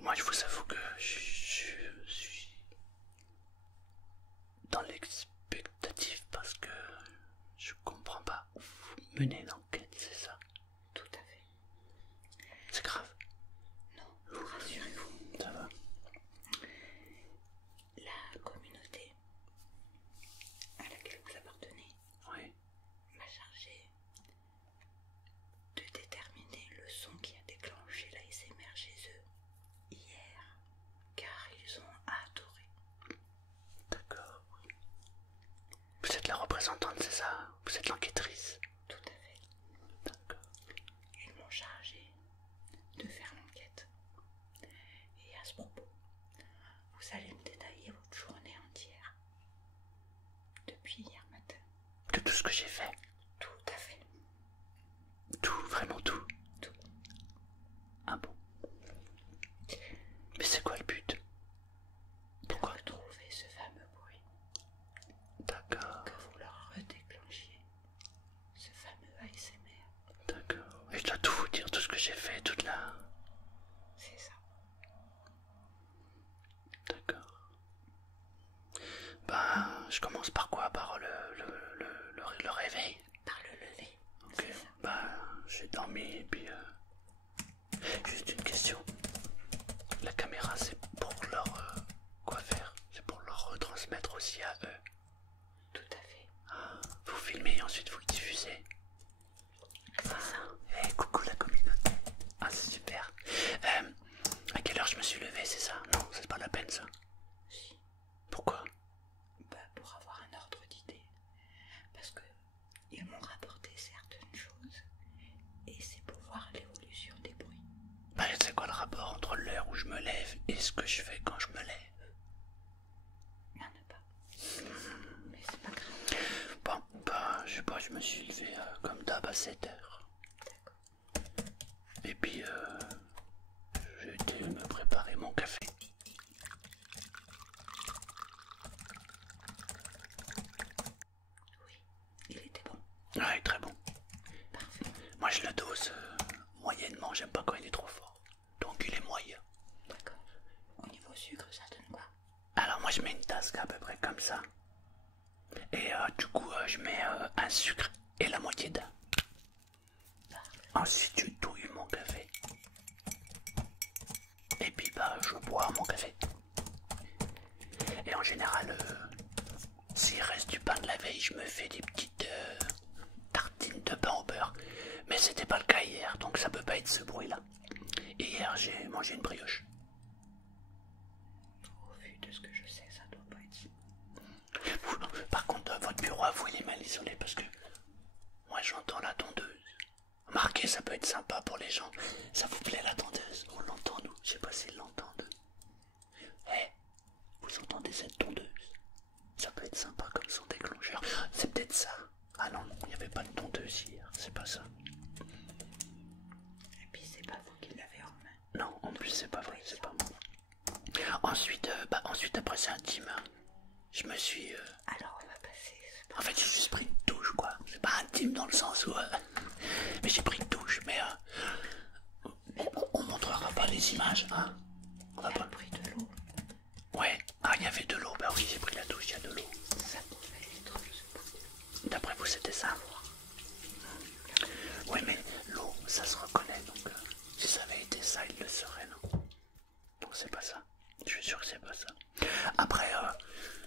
moi je vous avoue que je suis dans l'expectative parce que je comprends pas où vous menez l'enquête, c'est ça? Tout à fait. C'est grave? Non, rassurez-vous. Ça va? La communauté à laquelle vous appartenez Oui. m'a chargé de déterminer le son qui a déclenché l'ASMR chez eux hier, car ils ont adoré. D'accord. Vous êtes la représentante, c'est ça? Vous êtes l'enquêtrice? Tout à fait. D'accord. Ils m'ont chargé de faire l'enquête. Et à ce propos, vous allez me détailler votre journée entière. Depuis hier matin. De tout ce que j'ai fait? Tout à fait. Tout, vraiment tout? Tout. Ah bon? Mais c'est quoi le but? Pourquoi? De retrouver ce fameux bruit. D'accord. Que vous leur redéclenchiez. Ce fameux ASMR. D'accord. Et je dois tout vous dire, tout ce que j'ai fait, toute la... C'est ça. D'accord. Ben, je commence par quoi? Par le réveil? Par le lever. Ok. C'est ça. Ben, j'ai dormi et puis... juste une question. La caméra, c'est pour leur... quoi faire? C'est pour leur retransmettre aussi à eux. Tout à fait. Ah, vous filmez et ensuite vous le diffusez. C'est ça. Eh, coucou la communauté. Ah, c'est super. À quelle heure je me suis levé, c'est ça? Non, c'est pas la peine ça. Si. Pourquoi? Bah, pour avoir un ordre d'idée. Parce que ils m'ont rapporté certaines choses. Et c'est pour voir l'évolution des bruits. Bah, c'est quoi le rapport entre l'heure où je me lève et ce que je fais quand je me lève? Il n'y en a pas. Mais c'est pas grave. Bon, bah, je sais pas, je me suis levé comme d'hab à 7 heures. D'accord. Et puis, j'ai été me préparer mon café. Oui. Il était bon. Ouais, très bon. Parfait. Moi, je le dose moyennement, j'aime pas quand il est trop fort. Donc, il est moyen. D'accord. Au niveau sucre, ça donne quoi? Alors, moi, je mets une tasse à peu près comme ça. Et du coup, je mets un sucre et la moitié d'un. Ensuite, je touille mon café. Et puis, bah, je bois mon café. Et en général, s'il reste du pain de la veille, je me fais des petites tartines de pain au beurre. Mais c'était pas le cas hier, donc ça peut pas être ce bruit-là. Et hier, j'ai mangé une brioche. Au vu de ce que je sais, ça doit pas être ça. Par contre, votre bureau à vous, il est mal isolé parce que moi, j'entends la tondeuse. Remarquez, ça peut être sympa pour les gens. Ça vous plaît la tondeuse? On l'entend, nous. Je sais pas s'ils l'entendent. Eh, vous entendez cette tondeuse? Ça peut être sympa comme son déclencheur. C'est peut-être ça. Ah non, il n'y avait pas de tondeuse hier. C'est pas ça. Et puis c'est pas vous qui l'avez en main. Non, en plus, c'est pas vrai. C'est pas moi. Ensuite, ensuite après, c'est intime. Je me suis... Alors on va passer. En fait, j'ai juste pris une douche, quoi. C'est pas intime dans le sens où... mais j'ai pris une douche, mais... on montrera pas les images, hein. On va Il y a pas... le bruit de l'eau. Ouais. Ah, il y avait de l'eau. Bah oui, j'ai pris la douche, il y a de l'eau. Ça pouvait être ce bruit. D'après vous, c'était ça? Oui, mais l'eau, ça se reconnaît, donc... si ça avait été ça, il le serait, non? Donc c'est pas ça. Je suis sûr que c'est pas ça. Après,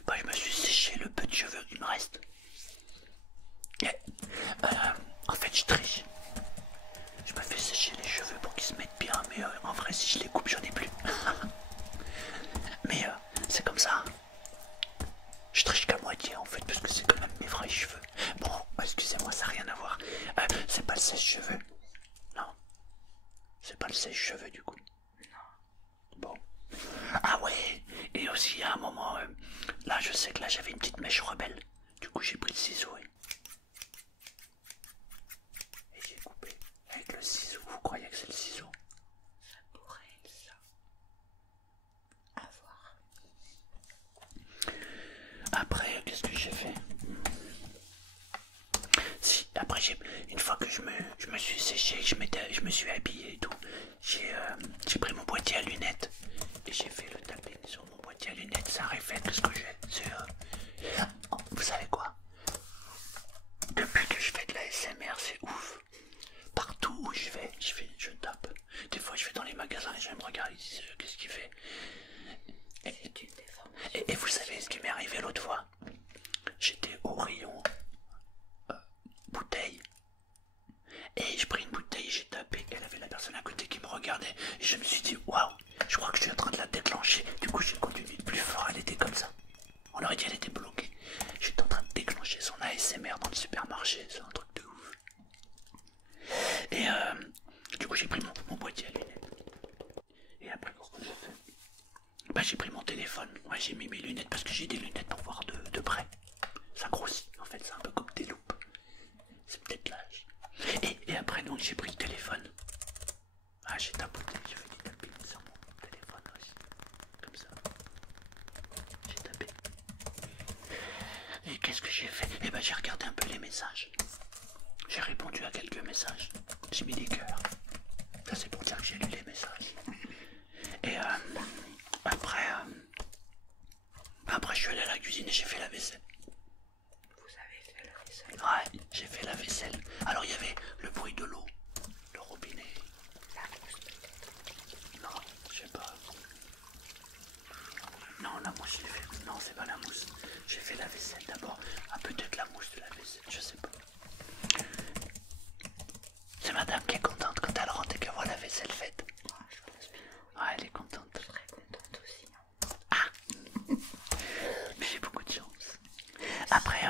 bah, je me suis séché le peu de cheveux qu'il me reste. Et, en fait, je triche. Je me fais sécher les cheveux pour qu'ils se mettent bien, mais en vrai, si je les coupe, j'en ai plus. Mais c'est comme ça. Je triche qu'à moitié en fait, parce que c'est quand même mes vrais cheveux. Bon, excusez-moi, ça n'a rien à voir. C'est pas le sèche-cheveux? Non. C'est pas le sèche-cheveux du coup? Non. Bon. Ah ouais. Et aussi à un moment, là je sais que là j'avais une petite mèche rebelle. Du coup j'ai pris le ciseau et j'ai coupé avec le ciseau. Vous croyez que c'est le ciseau? Ça pourrait être ça. À voir. Après, qu'est-ce que j'ai fait? Si, après, une fois que je me suis séché, je me suis habillé et tout, j'ai pris mon boîtier à lunettes je vais me regarder, qu'est-ce qu'il fait. C'est une déformation. Et vous savez ce qui m'est arrivé l'autre fois? J'étais au rayon bouteille. Et j'ai pris une bouteille, j'ai tapé, elle avait la personne à côté qui me regardait. Et je me suis dit, waouh, je crois que je suis en train de la déclencher. Du coup, j'ai continué de plus fort, elle était comme ça. On aurait dit qu'elle était bloquée. J'étais en train de déclencher son ASMR dans le supermarché, c'est un truc de ouf. Et du coup, j'ai pris mon boîtier à lunettes. Et après, qu'est-ce que j'ai fait? Bah, j'ai pris mon téléphone. Ouais, j'ai mis mes lunettes parce que j'ai des lunettes pour voir de près. Ça grossit, en fait, c'est un peu comme des loupes. C'est peut-être l'âge. Et après, donc, j'ai pris le téléphone. Ah, j'ai tapoté, j'ai fait des tapines sur mon téléphone aussi. Comme ça. J'ai tapé. Et qu'est-ce que j'ai fait? Eh ben, j'ai regardé un peu les messages. J'ai répondu à quelques messages. J'ai mis des cœurs. Ça, c'est pour dire que j'ai lu les messages. Et après, je suis allé à la cuisine et j'ai fait la vaisselle. Vous avez fait la vaisselle? Ouais, j'ai fait la vaisselle. Alors, il y avait le bruit de l'eau, le robinet. La mousse peut-être? Non, je sais pas. Non, la mousse, j'ai fait. Non, c'est pas la mousse. J'ai fait la vaisselle d'abord. Ah, peut-être la mousse de la vaisselle, je sais pas. C'est madame qui est contente quand elle rentre et qu'elle voit la vaisselle faite. Ah, je pense bien. Ouais, elle est contente. Je serais contente aussi. Mais j'ai beaucoup de chance. Après,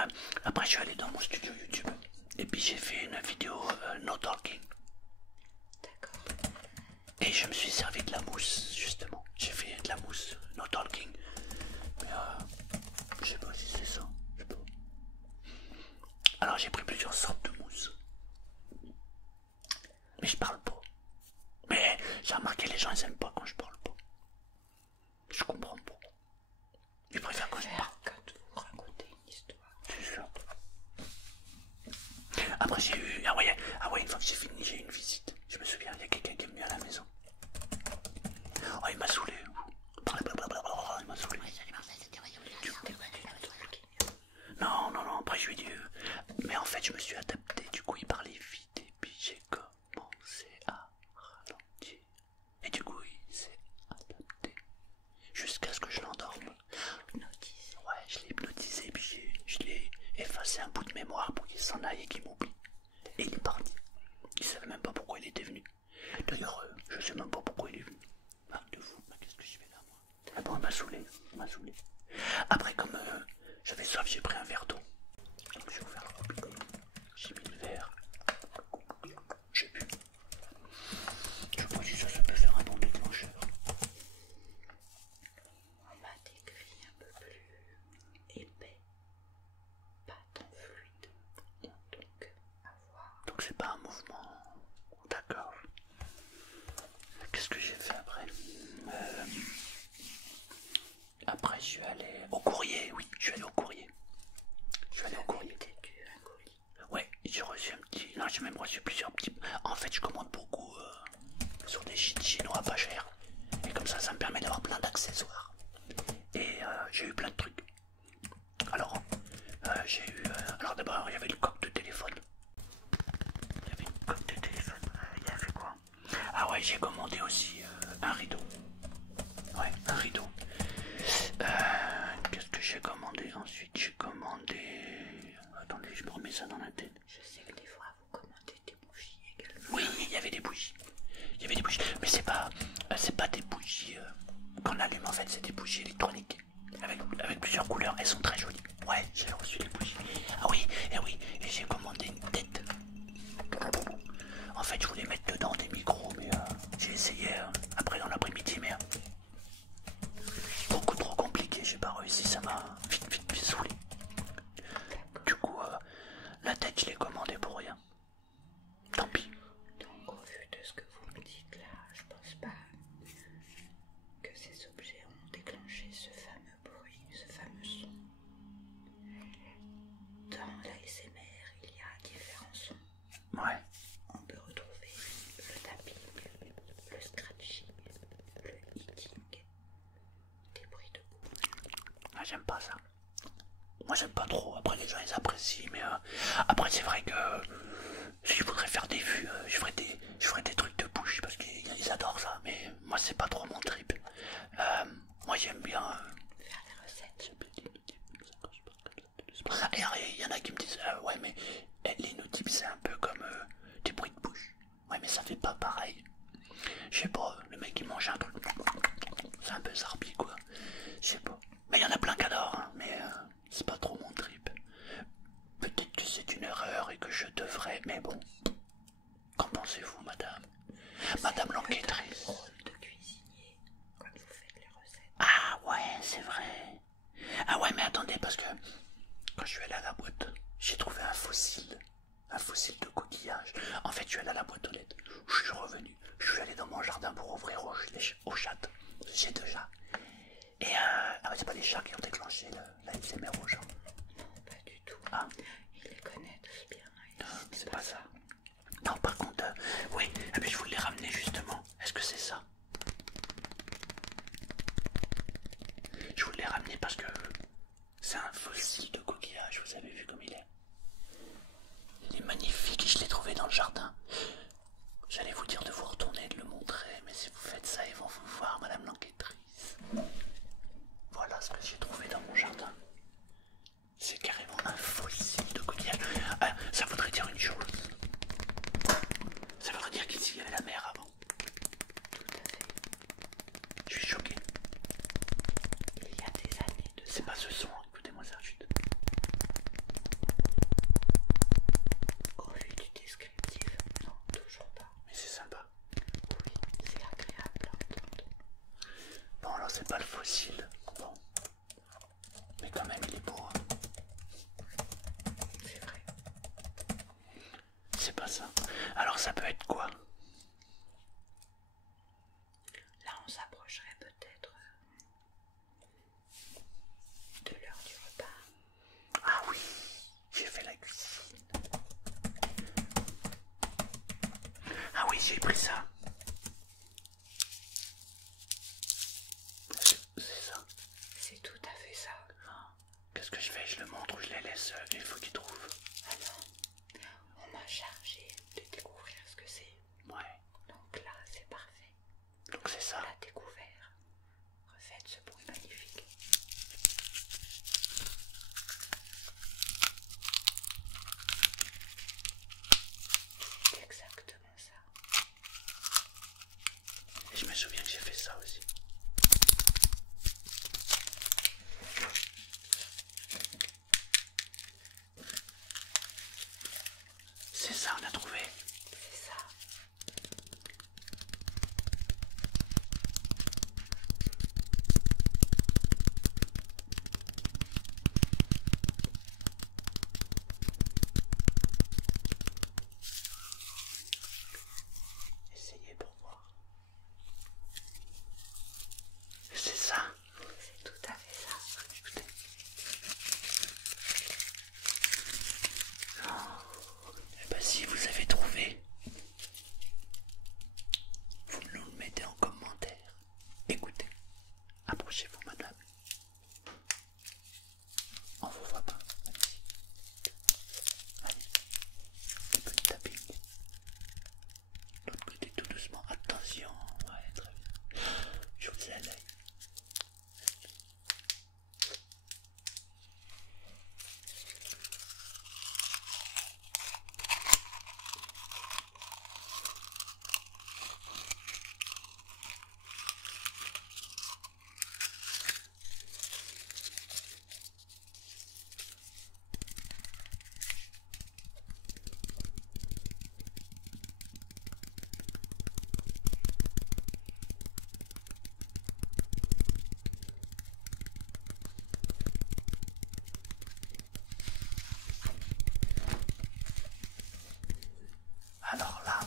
je suis allé dans mon studio YouTube. Et puis j'ai fait une vidéo no talking. D'accord. Et je me suis servi de la mousse, justement. J'ai fait de la mousse no talking. Mais je sais pas si c'est ça. Je sais pas. Alors j'ai pris plusieurs sortes de mousse. Mais je parle pas. Mais j'ai remarqué les gens ils aiment pas quand je parle pas. Je comprends pas. Ils préfèrent quand je parle. Quand vous racontez une histoire. C'est ça. Après j'ai eu... Ah ouais, une fois que j'ai fini, j'ai eu une visite. Je me souviens, il y a quelqu'un qui est venu à la maison. Oh, il m'a saoulé. Il m'a saoulé. Non, non, non, après je lui ai dit... Mais en fait, je me suis adapté. Du coup, il parlait vite. Et puis j'ai commencé à ralentir. Et du coup, il s'est adapté. Jusqu'à ce que je l'endorme. Hypnotisé. Ouais, je l'ai hypnotisé. Puis je l'ai effacé un bout de mémoire pour qu'il s'en aille et qu'il m'oublie. Et il est parti. Il savait même pas pourquoi il était venu. D'ailleurs, je sais même pas pourquoi il est venu. Ah, de fou. Qu'est-ce que je fais là, moi? Ah bon, il m'a saoulé. Il m'a saoulé. Après, comme j'avais soif, j'ai pris un verre d'eau. Donc j'ai ouvert le robinet. J'ai mis le verre. J'ai bu. Je sais pas si ça peut faire un bon déclencheur. On m'a décrit un peu plus épais. Pas tant fluide. Donc, à voir. Donc c'est pas un mouvement. D'accord. Qu'est-ce que j'ai fait après? Après je suis allé au courrier, oui, je suis allé au courrier. Je suis allé au courrier. Peut-être eu un colis. Ouais, j'ai reçu un petit... Non, j'ai même reçu plusieurs petits... En fait, je commande beaucoup sur des sites chinois pas chers. Et comme ça me permet d'avoir plein d'accessoires. Et j'ai eu plein de trucs. Alors, j'ai eu... alors d'abord, il y avait une coque de téléphone. Il y avait une coque de téléphone. Il y avait quoi? Ah ouais, j'ai commandé aussi un rideau. Ouais, un rideau. Qu'est-ce que j'ai commandé ensuite? J'ai commandé... Attendez, je me remets ça dans la tête. Je sais que des fois vous commandez des bougies également. Oui, il y avait des bougies. Il y avait des bougies. Mais c'est pas des bougies qu'on allume en fait, c'est des bougies électroniques. Avec plusieurs couleurs, elles sont très jolies. Ouais, j'ai reçu des bougies. Ah oui, et j'ai commandé une tête. En fait, je voulais mettre dedans des micros, mais j'ai essayé après dans l'après-midi, mais beaucoup trop compliqué, j'ai pas réussi, ça m'a vite saoulé. Du coup, la tête, je l'ai commandée pour rien. Tant pis. Donc au vu de ce que vous me dites là, je pense pas que ces objets ont déclenché ce fameux bruit, ce fameux son. Dans l'ASMR, il y a différents sons. Ouais. On peut retrouver le tapping, le scratching, le hitting, des bruits de bouche. Ah, j'aime pas ça. Moi j'aime pas trop, après les gens ils apprécient, mais après c'est vrai que si je voudrais faire des vues, je ferais des trucs de bouche parce qu'ils adorent ça. mais moi c'est pas trop mon trip. Moi j'aime bien faire des recettes. Et il y en a qui me disent ouais mais les notifs c'est un peu comme des bruits de bouche. Ouais mais ça fait pas pareil. Je sais pas, le mec il mange un truc, c'est un peu zarbi quoi. Je sais pas. Mais il y en a plein qui adorent, hein, mais c'est pas trop mon trip. Peut-être que c'est une erreur et que je devrais, mais bon. Qu'en pensez-vous, madame? Madame l'enquêtrice. Rôle de cuisinier quand vous faites les recettes. Ah ouais, c'est vrai. Ah ouais, mais attendez, parce que quand je suis allé à la boîte, j'ai trouvé un fossile. Un fossile de coquillage. En fait, je suis allé à la boîte aux lettres. Je suis revenu. Je suis allé dans mon jardin pour ouvrir aux chats. J'ai 2 chats. Et ah ouais, c'est pas les chats qui ont déclenché la SMR aux gens. Non, pas du tout. Ah. Il les connaît tous bien. C'est pas ça. Non, par contre, oui, et puis je voulais ramener justement. Est-ce que c'est ça? Je voulais ramener parce que c'est un fossile de coquillage, vous avez vu comme il est. Il est magnifique et je l'ai trouvé dans le jardin. J'allais vous dire de vous retourner et de le montrer, mais si vous faites ça, ils vont vous voir, madame l'enquêtrice. Voilà ce que j'ai trouvé dans mon jardin. C'est carrément un fossile de coquillage. Ah, ça voudrait dire une chose. Ça voudrait dire qu'ici il y avait la mer avant. Tout à fait. Je suis choqué. Il y a des années de C'est pas ce son, écoutez-moi ça, chut. Au vu du descriptif, non, toujours pas. Mais c'est sympa. Oui, c'est agréable à entendre. Bon, alors c'est pas le fossile. Bon. Mais quand même, il est beau. Hein. C'est vrai. C'est pas ça. Alors ça peut être quoi? Là, on s'approcherait peut-être de l'heure du repas. Ah oui, j'ai fait la cuisine. Ah oui, j'ai pris ça. C'est ça. C'est tout à fait ça. Qu'est-ce que je fais? Je le montre ou je les laisse? Il faut qu'ils trouvent. Alors, on m'a chargé de découvrir ce que c'est. Ouais. Donc là, c'est parfait. Donc c'est ça. On l'a découvert. Refaites ce bruit magnifique. C'est exactement ça. Et je me souviens que j'ai fait ça aussi. C'est ça, on a trouvé. C'est ça. Essayez pour voir. C'est ça. C'est tout à fait ça. Écoutez. Eh ben si vous avez trouvé, vous nous le mettez en commentaire. Écoutez, approchez-vous madame. On vous voit pas. Allez, un peu de tapping. L'autre côté tout doucement, attention. Ouais, très bien. Je vous ai à l'œil. Alors là,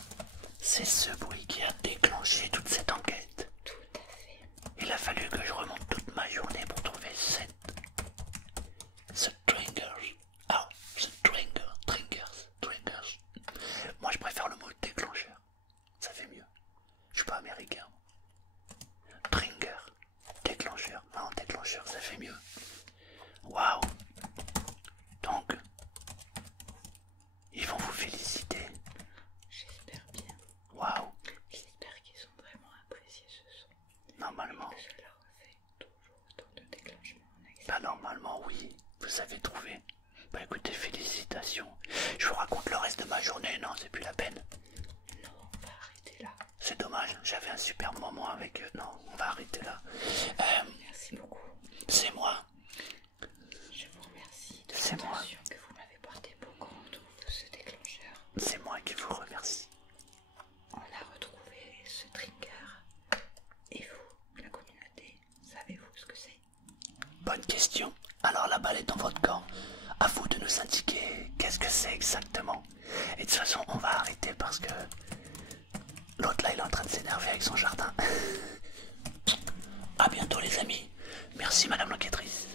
c'est ce bruit qui a déclenché toute cette enquête. Tout à fait. Il a fallu que je remonte toute ma journée pour trouver ce triggers. Ah, ce triggers. Moi je préfère le mot déclencheur. Ça fait mieux. Je suis pas américain. Trigger, déclencheur. Non, déclencheur, ça fait mieux. Waouh. Donc, ils vont vous féliciter. J'espère bien. Waouh. J'espère qu'ils sont vraiment appréciés. normalement. Cela refait toujours autant de déclenchements. Bah normalement oui, vous avez trouvé. Bah écoutez, félicitations. Je vous raconte le reste de ma journée, non, c'est plus la peine. Non, on va arrêter là. C'est dommage, j'avais un super moment avec eux. Non, on va arrêter là. Merci beaucoup. C'est moi. Je vous remercie de C'est moi. l'attention que vous m'avez portée pour qu'on retrouve ce déclencheur. C'est moi qui vous remercie. On a retrouvé ce trigger. Et vous, la communauté, savez-vous ce que c'est? Bonne question. Alors la balle est dans votre camp. À vous de nous indiquer qu'est-ce que c'est exactement. Et de toute façon, on va arrêter parce que l'autre là, il est en train de s'énerver avec son jardin. À bientôt les amis. Merci madame l'enquêtrice.